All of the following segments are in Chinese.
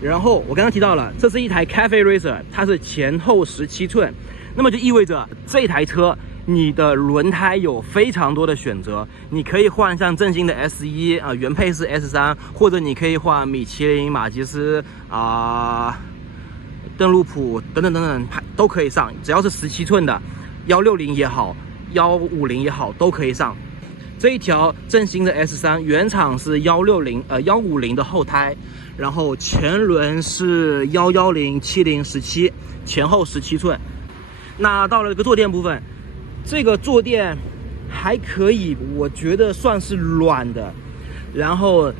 然后我刚刚提到了，这是一台 Cafe Racer， 它是前后17寸，那么就意味着这台车你的轮胎有非常多的选择，你可以换像正新的 S1啊，原配是 S3， 或者你可以换米其林、马吉斯啊、邓禄普等等等等都可以上，只要是17寸的160也好，150也好都可以上。这一条正新的 S3 原厂是150的后胎，然后前轮是110、70、17，前后17寸。那到了这个坐垫部分，这个坐垫还可以，我觉得算是软的，然后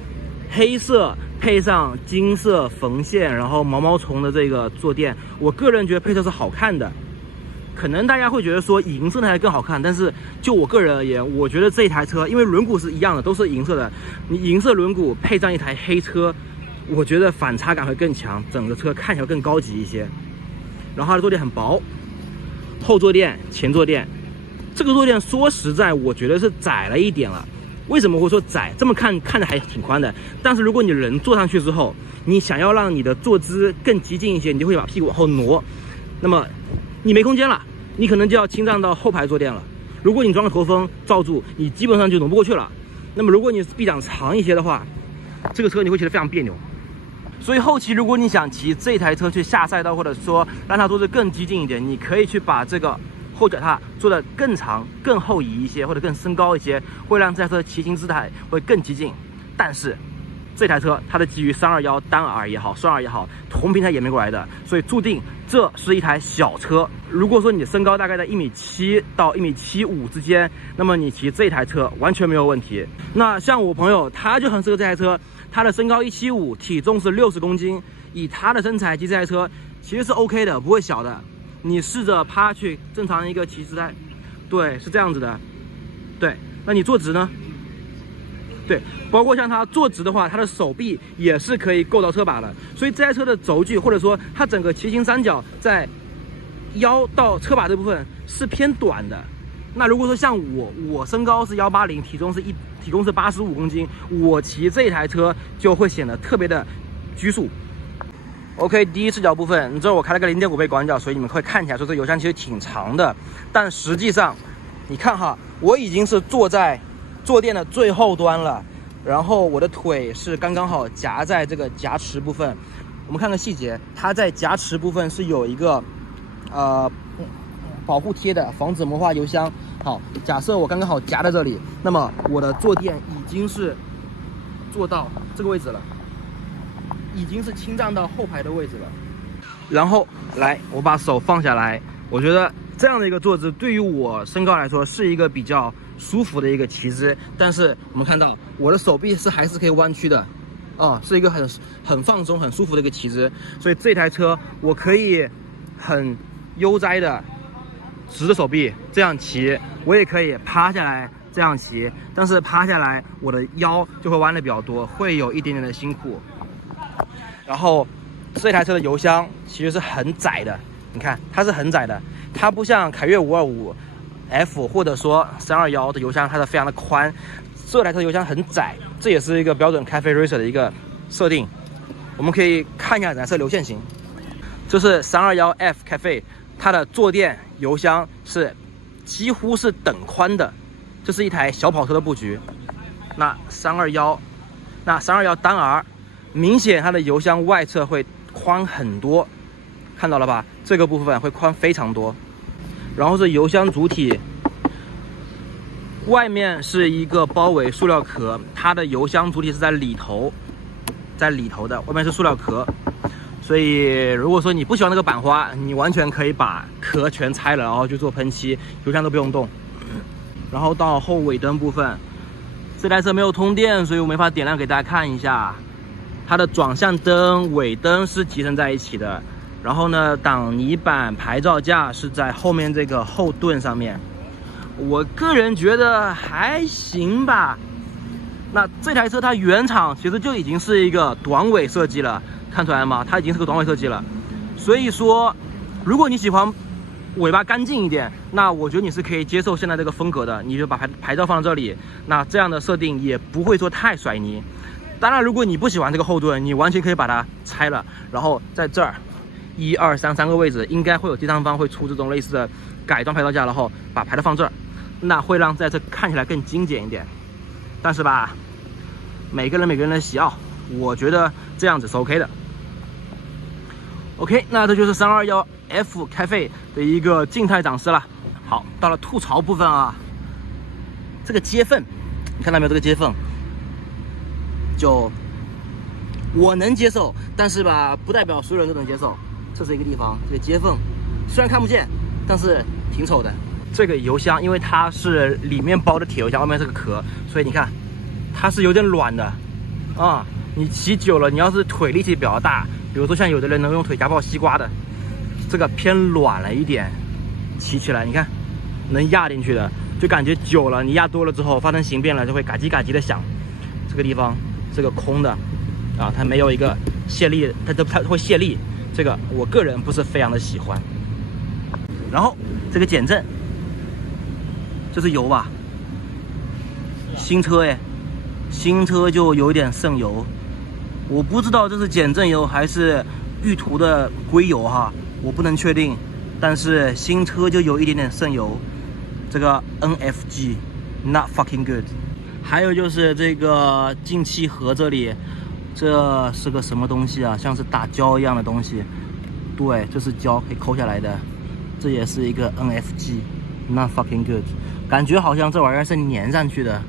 黑色配上金色缝线，然后毛毛虫的这个坐垫，我个人觉得配色是好看的。可能大家会觉得说银色的还更好看，但是就我个人而言，我觉得这一台车，因为轮毂是一样的，都是银色的，你银色轮毂配上一台黑车，我觉得反差感会更强，整个车看起来更高级一些。然后它的坐垫很薄，后坐垫、前坐垫，这个坐垫说实在，我觉得是窄了一点了。为什么会说窄？这么看着还挺宽的，但是如果你人坐上去之后，你想要让你的坐姿更激进一些，你就会把屁股往后挪，那么你没空间了，你可能就要倾障到后排坐垫了。如果你装个头风罩住，你基本上就挪不过去了。那么如果你臂展长一些的话，这个车你会觉得非常别扭。所以后期如果你想骑这台车去下赛道，或者说让它坐得更激进一点，你可以去把这个后脚踏做得更长、更后移一些，或者更升高一些，会让这台车的骑行姿态会更激进。但是这台车它的基于321单R也好，双R也好，同平台演变过来的，所以注定这是一台小车。如果说你的身高大概在1.7米到1.75米之间，那么你骑这台车完全没有问题。那像我朋友他就很适合这台车，他的身高175，体重是60公斤，以他的身材骑这台车其实是 OK 的，不会小的。你试着趴去正常一个骑姿态，对，是这样子的。对，那你坐直呢？对，包括像它坐直的话，它的手臂也是可以够到车把的，所以这台车的轴距或者说它整个骑行三角在腰到车把这部分是偏短的。那如果说像我身高是180，体重是85公斤，我骑这台车就会显得特别的拘束。OK， 第一视角部分，你知道我开了个0.5倍广角，所以你们会看起来说这油箱其实挺长的，但实际上你看哈，我已经是坐在坐垫的最后端了，然后我的腿是刚刚好夹在这个夹持部分。我们看个细节，它在夹持部分是有一个保护贴的，防止磨化油箱。好，假设我刚刚好夹在这里，那么我的坐垫已经是坐到这个位置了，已经是倾障到后排的位置了。然后来，我把手放下来，我觉得这样的一个坐姿对于我身高来说是一个比较舒服的一个骑姿。但是我们看到我的手臂还是可以弯曲的，是一个很放松、很舒服的一个骑姿。所以这台车我可以很悠哉的直着手臂这样骑，我也可以趴下来这样骑，但是趴下来我的腰就会弯的比较多，会有一点点的辛苦。然后这台车的油箱其实是很窄的，你看它是很窄的，它不像凯越525F 或者说321的油箱，它是非常的宽。这台车油箱很窄，这也是一个标准 Cafe Racer 的一个设定。我们可以看一下染色流线型，这是321F Cafe， 它的坐垫油箱是几乎是等宽的，这是一台小跑车的布局。那321单 R， 明显它的油箱外侧会宽很多，看到了吧？这个部分会宽非常多。然后是油箱主体，外面是一个包围塑料壳，它的油箱主体是在里头的，外面是塑料壳。所以如果说你不喜欢那个板花，你完全可以把壳全拆了，然后去做喷漆，油箱都不用动。然后到后尾灯部分，这台车没有通电，所以我没法点亮给大家看一下。它的转向灯、尾灯是集成在一起的。然后呢，挡泥板、牌照架是在后面这个后盾上面。我个人觉得还行吧。那这台车它原厂其实就已经是一个短尾设计了，看出来吗？它已经是个短尾设计了。所以说，如果你喜欢尾巴干净一点，那我觉得你是可以接受现在这个风格的。你就把牌照放在这里，那这样的设定也不会说太甩泥。当然，如果你不喜欢这个后盾，你完全可以把它拆了，然后在这儿1、2、3个位置，应该会有第三方会出这种类似的改装牌照架，然后把牌子放这儿，那会让这台车看起来更精简一点。但是吧，每个人的喜好，我觉得这样子是 OK 的。OK， 那这就是321F Cafe 的一个静态展示了。好，到了吐槽部分啊，这个接缝，你看到没有？这个接缝，就我能接受，但是吧，不代表所有人都能接受。这是一个地方，这个接缝虽然看不见，但是挺丑的。这个油箱，因为它是里面包的铁油箱，外面是个壳，所以你看它是有点软的啊。你骑久了，你要是腿力气比较大，比如说像有的人能用腿夹爆西瓜的，这个偏软了一点，骑起来你看能压进去的，就感觉久了，你压多了之后发生形变了，就会嘎叽嘎叽的响。这个地方这个空的啊，它没有一个卸力，它会卸力，这个我个人不是非常的喜欢。然后这个减震，这是油吧？新车哎，新车就有点渗油，我不知道这是减震油还是玉途的硅油哈，我不能确定。但是新车就有一点点渗油，这个 NFG not fucking good。还有就是这个进气盒这里，这是个什么东西啊？像是打胶一样的东西。对，这是胶，可以抠下来的。这也是一个 NFG not fucking good， 感觉好像这玩意儿是粘上去的，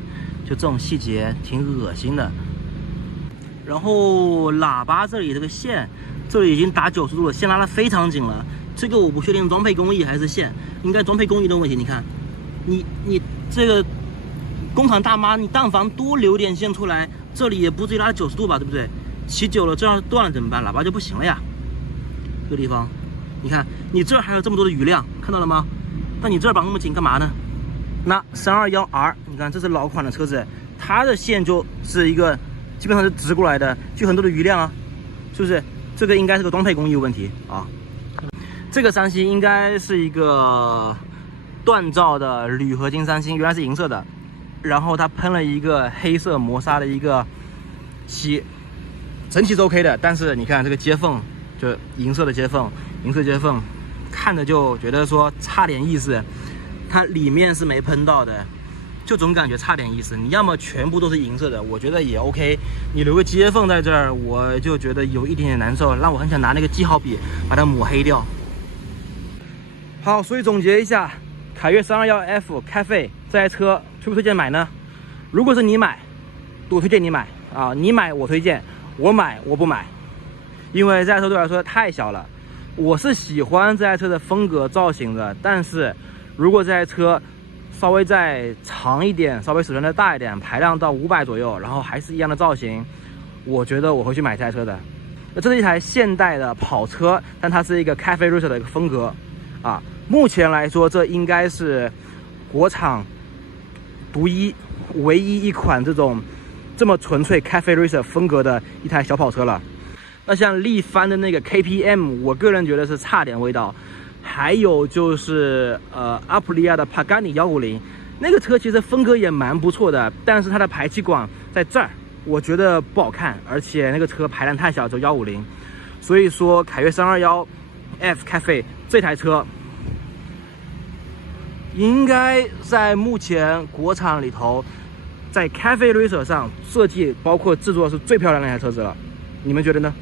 就这种细节挺恶心的。然后喇叭这里这个线，这里已经打90度了，线拉得非常紧了。这个我不确定装配工艺还是线，应该装配工艺的问题。你看，你这个工厂大妈，你但凡多留点线出来，这里也不至于拉90度吧，对不对？骑久了这样断了怎么办？喇叭就不行了呀。这个地方，你看，你这儿还有这么多的余量，看到了吗？那你这儿绑那么紧干嘛呢？那321R， 你看这是老款的车子，它的线就是一个基本上是直过来的，就很多的余量啊，是不是？这个应该是个装配工艺问题啊。这个三星应该是一个锻造的铝合金三星，原来是银色的，然后它喷了一个黑色磨砂的一个漆，整体是 OK 的。但是你看这个接缝，就银色的接缝，银色接缝，看着就觉得说差点意思，它里面是没喷到的，就总感觉差点意思。你要么全部都是银色的，我觉得也 OK， 你留个接缝在这儿，我就觉得有一点点难受，让我很想拿那个记号笔把它抹黑掉。好，所以总结一下，凯越321F Cafe 这台车推不推荐买呢？如果是你买，我推荐你买啊，你买我推荐，我买我不买，因为这台车对我来说太小了。我是喜欢这台车的风格造型的，但是如果这台车稍微再长一点，稍微尺寸再大一点，排量到500左右，然后还是一样的造型，我觉得我会去买这台车的。这是一台现代的跑车，但它是一个 Cafe Racer 的一个风格啊。目前来说，这应该是国产唯一一款这么纯粹 Cafe Racer 风格的一台小跑车了。那像力帆的那个 KPM， 我个人觉得是差点味道。还有就是阿普利亚的帕甘尼150，那个车其实风格也蛮不错的，但是它的排气管在这儿，我觉得不好看，而且那个车排量太小，只有150。所以说，凯越321F Cafe 这台车，应该在目前国产里头，在 Cafe Racer 上设计包括制作是最漂亮的一台车子了，你们觉得呢？